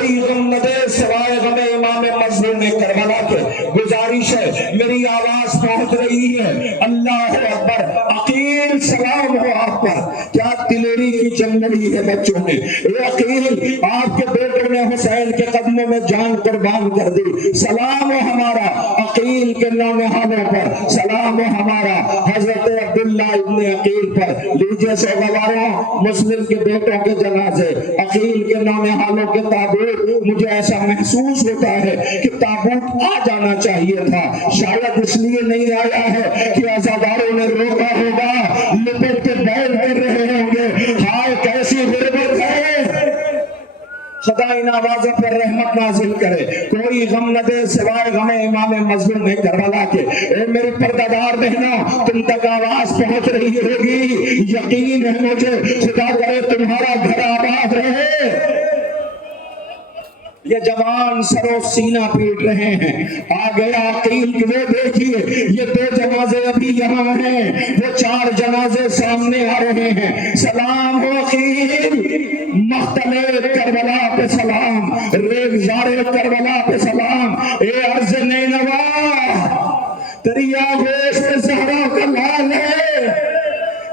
کوئی غم نہ دے سوائے غم امام مظلوم کربلا کے۔ گزارش ہے، میری آواز پہنچ رہی ہے، اللہ اکبر، عقیل سلام ہو آپ پر۔ کیا دلیری کی جنگ لڑی ہے بچوں نے، اے عقیل آپ کے بیٹوں نے حسین کے قدموں میں جان قربان کر دی، سلام ہو ہمارا عقیل کے نونہالوں پر، سلام ہو ہمارا حضرت عبداللہ ابن عقیل پر۔ لیجیے سوگواروں، مسلم کے بیٹوں کے جنازے، عقیل کے نونہالوں کے تابوت، مجھے ایسا محسوس ہوتا ہے کہ تابوت آ جانا چاہیے تھا، شاید اس لیے نہیں آیا ہے کہ عزاداروں نے روکا ہوگا، لپٹ کے بیٹھ کر رہے ہوں گے۔ ہائے کیسی غربت ہے، خدا ان آوازوں پر رحمت نازل کرے۔ کوئی غم نہ دے سوائے غم امام مظلوم کربلا کے۔ اے میری پردہ دار بہنوں، تم تک آواز پہنچ رہی ہوگی، یقین ہے مجھے، خدا کرے تمہارا گھر آباد رہے۔ یہ جوان سر و سینہ پیٹ رہے ہیں، آ گیا عقیل کی، وہ دیکھیے یہ 2 جنازے ابھی یہاں ہیں، وہ 4 جنازے سامنے آ رہے ہیں۔ سلام ہو عقیل، مختلف کربلا پہ سلام، ریگزار کربلا پہ سلام۔ اے عرض نینوا، تیری آغوش میں زہرا کا لال ہے۔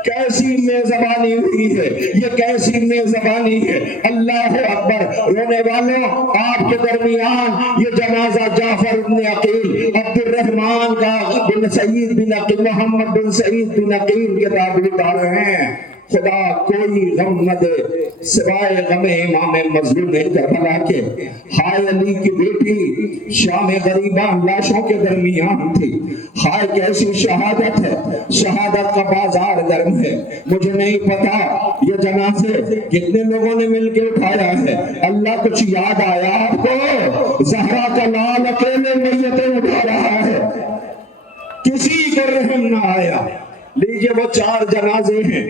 کیسی میزبانی ہوئی ہے، یہ کیسی میزبانی ہے، اللہ اکبر۔ رونے والوں، آپ کے درمیان یہ جنازہ جعفر بن عقیل، عبد الرحمن کا بن سعید بن عقیل، محمد بن سعید بن عقیل کے تابوت آ رہے ہیں۔ خدا کوئی غم نہ دے سوائے غم امام مظلوم کربلا کے۔ ہائے علی کی بیٹی شام غریباں لاشوں کے درمیان تھی، ہائے کیسی شہادت ہے، شہادت کا بازار گرم ہے۔ مجھے نہیں پتا یہ جنازے کتنے لوگوں نے مل کے اٹھایا ہے، اللہ کچھ یاد آیا آپ کو؟ زہرا کا لال اکیلے میتیں اٹھا رہا ہے، کسی کو رحم نہ آیا۔ لیجئے وہ 4 جنازے ہیں،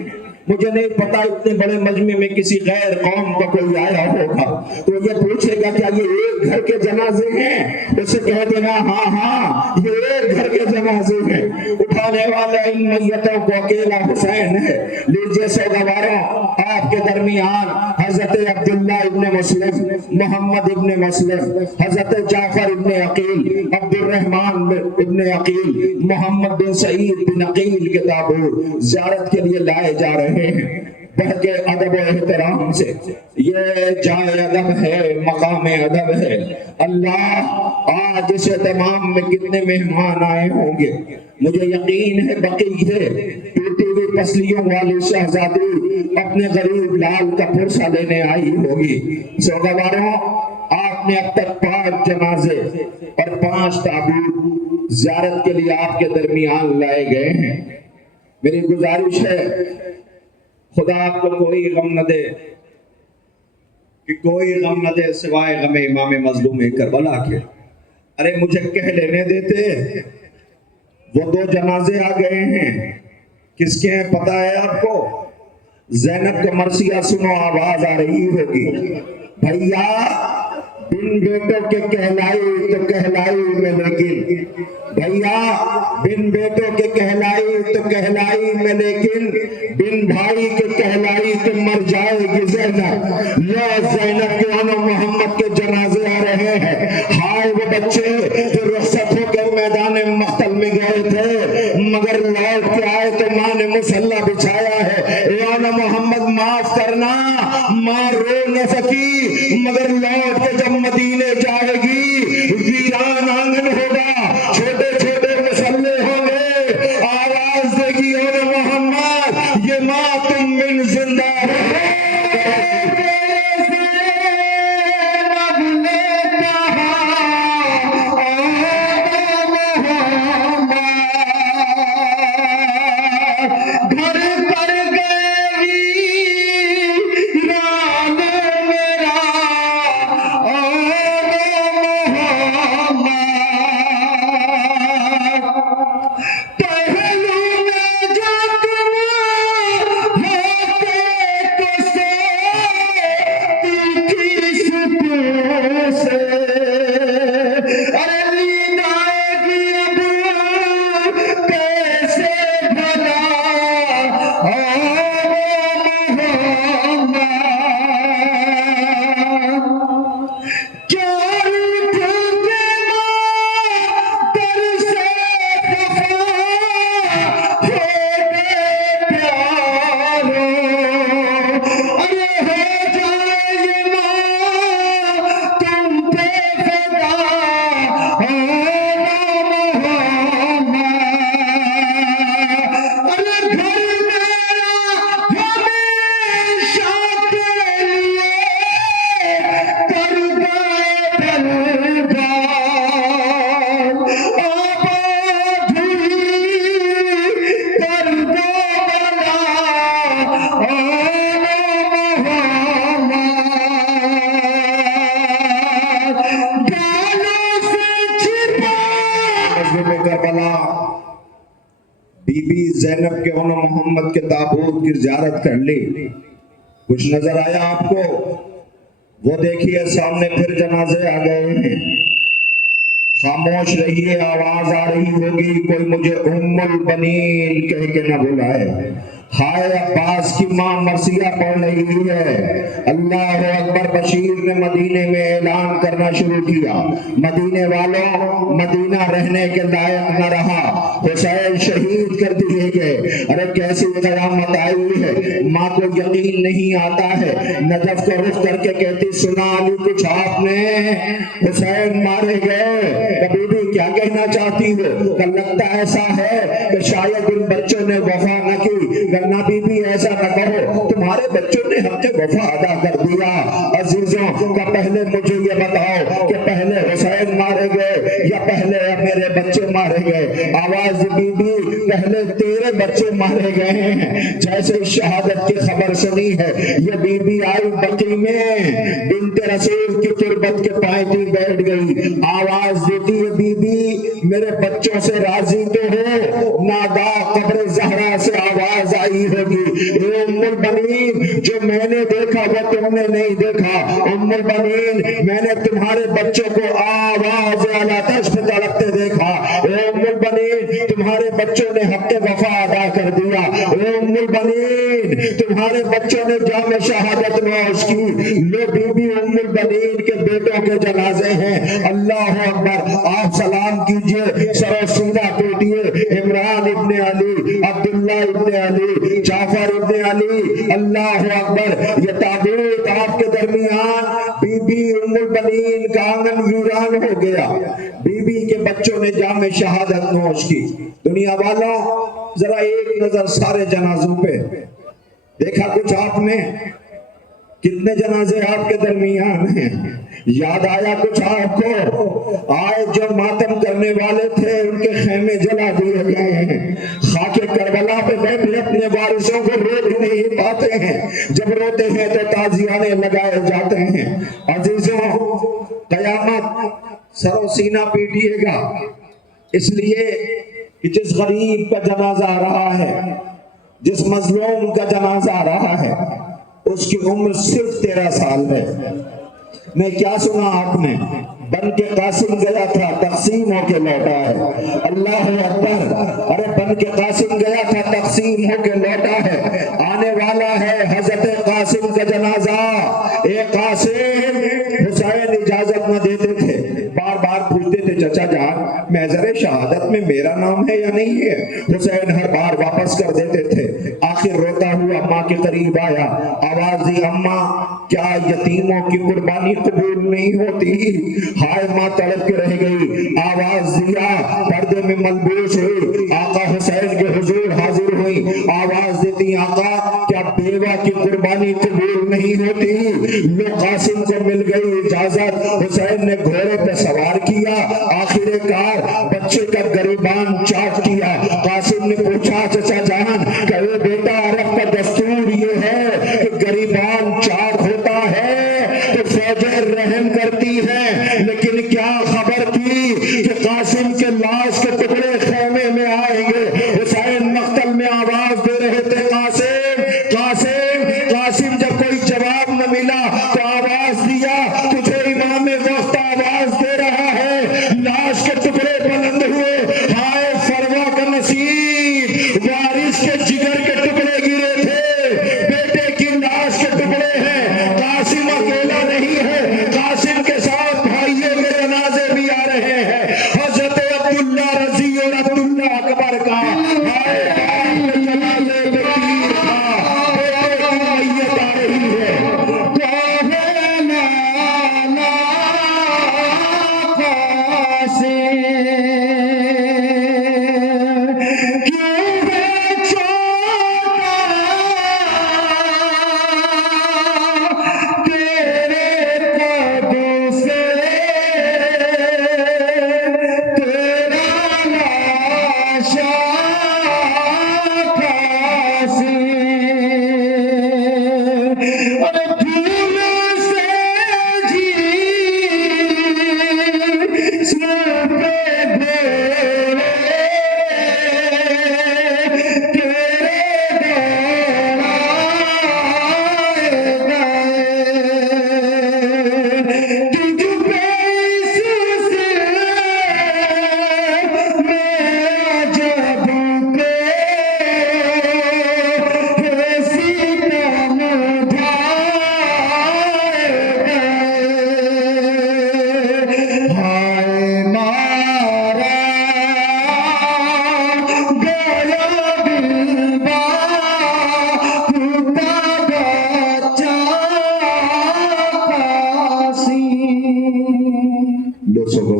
مجھے نہیں پتا اتنے بڑے مجمع میں کسی غیر قوم کا کوئی آیا ہوگا تو یہ پوچھے گا کیا یہ ایک گھر کے جنازے ہیں؟ اسے کہہ دینا ہاں ہاں یہ ایک گھر کے جنازے ہیں، اٹھانے والا ان میتوں کو اکیلا حسین ہے۔ لیجیے سوگواروں، آپ کے درمیان حضرت عبداللہ ابن مسلم، محمد ابن مسلم، حضرت جعفر ابن عقیل، عبد الرحمن ابن عقیل، محمد بن سعید بن عقیل کے تابوت زیارت کے لیے لائے جا رہے ہیں۔ بڑھ کے ادب و احترام سے، یہ جائے ادب ہے، مقام ادب ہے۔ اللہ آج اس اہتمام میں کتنے مہمان آئے ہوں گے، مجھے یقین ہے بقی ہے ٹوٹی ہوئی پسلیوں والی شہزادی اپنے غریب لال کا پرسہ لینے آئی ہوگی۔ سوگواروں، آپ نے اب تک 5 جنازے اور 5 تابوت زیارت کے لیے آپ کے درمیان لائے گئے ہیں۔ میری گزارش ہے خدا آپ کو کوئی غم نہ دے، کہ کوئی غم نہ دے سوائے غم امام مظلوم کربلا کے۔ ارے مجھے کہہ لینے دیتے، وہ 2 جنازے آ گئے ہیں، کس کے ہیں پتہ ہے آپ کو؟ زینب کا مرثیہ سنو، آواز آ رہی ہوگی، بھیا بن بیٹوں کے کہلائی تو کہلائی میں، لیکن بھیا بن بیٹوں کے کہلائی تو کہلائی میں، لیکن بن بھائی کے کہلائی تو مر جائے گی زینب۔ یا زینب کے آن محمد کے جنازے آ رہے ہیں۔ ہائے وہ بچے جو رخصت ہو کر میدان مقتل میں گئے تھے مگر لوٹ کے آئے تو ماں نے مصلی بچھایا ہے۔ اے آن محمد معاف کرنا، ماں رو نہ سکی مگر لوٹ کے جب مدینے جائے گی ویران آنگن ہوگا، چھوٹے چھوٹے مسلے ہوں گے، آواز دے گی اے محمد یہ ماں تم من زندہ رہے۔ بی زینب کے انہوں محمد کے تابوت کی زیارت کر لی. کچھ نظر آیا آپ کو؟ وہ دیکھیے سامنے پھر جنازے آ گئے ہیں. خاموش رہیے، آواز آ رہی ہوگی کوئی مجھے ام البنین کہہ کے نہ بلائے. ہائے عباس کی ماں مرثیہ پڑھ رہی ہے. اللہ اکبر. بشیر نے مدینے میں اعلان کرنا شروع کیا، مدینے والوں مدینہ رہنے کے لائق نہ رہا، حسین شہید کر دیے گئے. ارے کیسی قیامت آئی ہے. ماں کو یقین نہیں آتا ہے، نجف کو رخ کر کے کہتی سنا علی کچھ آپ نے، حسین مارے گئے. کبھی بھی کیا کہنا چاہتی ہو؟ کہ لگتا ایسا ہے کہ شاید ان بچوں نے وفا نہ کی، ورنہ بی بی ایسا نہ کہو تمہارے بچوں نے حق وفا ادا کر دیا. عزیزوں کا پہلے مجھے یہ بتاؤ کہ پہلے حسین مارے گئے یا پہلے میرے بچے مارے گئے؟ آواز بی بی پہلے تیرے بچے مارے گئے ہیں. جیسے شہادت کی خبر سنی ہے یہ بی بی آئی بقی میں بنت رسول کی تربت کے پائیں بیٹھ گئی. آواز دیتی ہے بی بی میرے بچوں سے راضی تو ہو؟ نادا قبر زہرا سے آواز آئی ہوگی اے ام البنین جو میں نے دیکھا وہ تم نے نہیں دیکھا. ام البنین میں نے تمہارے بچوں کو آواز اعلیٰ تشف تڑپتے دیکھا. اے ام البنین تمہارے بچوں نے حق وفا ادا کر دیا. اے ام البنین تمہارے بچوں نے جام شہادت نوش کی. لو بی بی ام البنین کے بیٹوں کے جنازے ہیں. اللہ اکبر. آپ سلام کیجئے، سر و سینہ پیٹیے. عمران ابن علی، عبداللہ ابن علی، جعفر ابن علی. اللہ اکبر. یہ تابوت آپ کے درمیان بی بی ام البنین کا آنگن ویران ہو گیا. بی بی کے بچوں نے جام شہادت نوش کی. دنیا والوں ذرا ایک نظر سارے جنازوں پہ دیکھا کچھ آپ نے؟ کتنے جنازے آپ کے درمیان ہیں؟ یاد آیا کچھ آپ کو؟ آئے جو ماتم کرنے والے تھے ان کے خیمے جلا دیے گئے ہیں. خاک کربلا پہ بیٹھے اپنے وارثوں کو روک نہیں پاتے ہیں، جب روتے ہیں تو تازیانے لگائے جاتے ہیں. عزیزوں قیامت سر و سینہ پیٹیے گا، اس لیے کہ جس غریب کا جنازہ آ رہا ہے، جس مظلوم کا جنازہ آ رہا ہے، اس کی عمر صرف 13 سال ہے. میں کیا سنا آپ نے؟ بن کے قاسم گیا تھا تقسیم ہو کے لوٹا ہے. اللہ اکبر. ارے بن کے قاسم گیا تھا تقسیم ہو کے لوٹا ہے. آنے والا ہے حضرت قاسم کا جنازہ. اے قاسم. حسین اجازت نہ دیتے تھے، بار بار پوچھتے تھے چچا جان محضر شہادت میں میرا نام ہے یا نہیں ہے؟ حسین ہر بار واپس کر دیتے تھے. آخر روتا ہوا ماں کے قریب آیا، آواز دی اماں کیا یتیموں کی قربانی قبول نہیں ہوتی؟ ہائے ماں تڑپ کے رہ گئی. آواز دیا، پردے میں ملبوس ہوئی، آقا حسین کے حضور حاضر ہوئی. آواز دیتی آقا کیا بیوہ کی قربانی قبول نہیں ہوتی؟ لو قاسم کو مل گئی اجازت. حسین نے گھوڑے پہ سوار کیا، آخر کار بچے کا گریبان چاٹ کیا. قاسم نے پوچھا چچا جان کہ بیٹا عرب کا دستور یہ ہے کہ گریبان چاٹ ہوتا ہے تو فوجیں رحم کرتی ہیں، لیکن کیا خبر تھی کہ قاسم کے لاش کے ٹکڑے خیمے میں آئیں گے؟ حسین مقتل میں آواز دے رہے تھے قاسم قاسم قاسم. جب کوئی جواب نہ ملا تو آواز دیا تجھے امام وقت آواز دے رہا ہے. لاش کے ٹکڑے بلند ہوئے. ہائے فروا کا نصیب، وارث کے جگر کے ٹکڑے گرے تھے، بیٹے کی لاش کے ٹکڑے ہیں. قاسم اکیلا نہیں ہے، قاسم کے ساتھ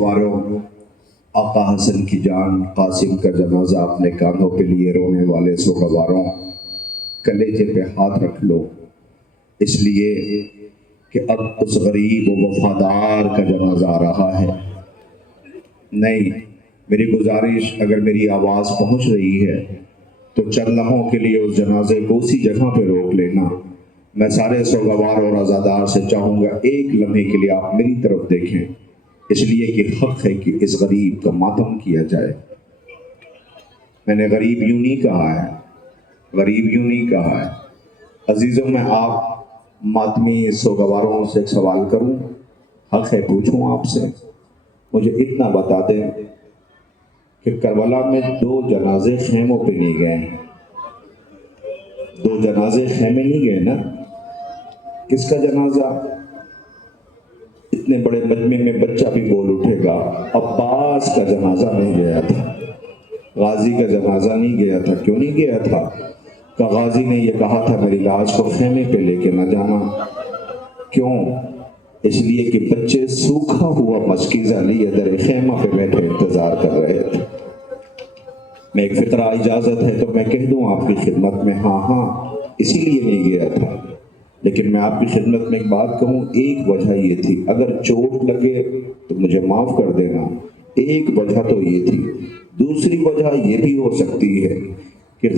گواروں، آقا حسن کی جان قاسم کا جنازہ اپنے کاندھوں پہ لیے رونے والے سوگواروں، کلیجے پہ ہاتھ رکھ لو، اس لیے کہ اب اس غریب و وفادار کا جنازہ آ رہا ہے۔ نہیں، میری گزارش، اگر میری آواز پہنچ رہی ہے تو چند لمحوں کے لیے اس جنازے کو اسی جگہ پہ روک لینا۔ میں سارے سوگوار اور عزادار سے چاہوں گا ایک لمحے کے لیے آپ میری طرف دیکھیں، اس لیے کہ حق ہے کہ اس غریب کا ماتم کیا جائے۔ میں نے غریب یوں نہیں کہا ہے، غریب یوں نہیں کہا ہے۔ عزیزوں، میں آپ ماتمی سوگواروں سے ایک سوال کروں، حق ہے پوچھوں آپ سے؟ مجھے اتنا بتا دیں کہ کربلا میں 2 جنازے خیموں پہ نہیں گئے ہیں، 2 جنازے خیمے نہیں گئے نا؟ کس کا جنازہ؟ اتنے بڑے مجمع میں بچہ بھی بول اٹھے گا، عباس کا جنازہ نہیں گیا تھا، غازی کا جنازہ نہیں گیا تھا۔ کیوں نہیں گیا تھا؟ کہ غازی نے یہ کہا تھا میری لاش کو خیمے پہ لے کے نہ جانا۔ کیوں؟ اس لیے کہ بچے سوکھا ہوا مشکیزہ لیے در خیمہ پہ بیٹھے انتظار کر رہے تھے۔ میں ایک فقرہ اجازت ہے تو میں کہہ دوں آپ کی خدمت میں، ہاں اسی لیے نہیں گیا تھا، لیکن میں آپ کی خدمت میں ایک بات کہوں، ایک وجہ یہ تھی، اگر چوٹ لگے تو مجھے معاف کر دینا، ایک وجہ تو یہ تھی۔ دوسری وجہ یہ بھی ہو سکتی ہے کہ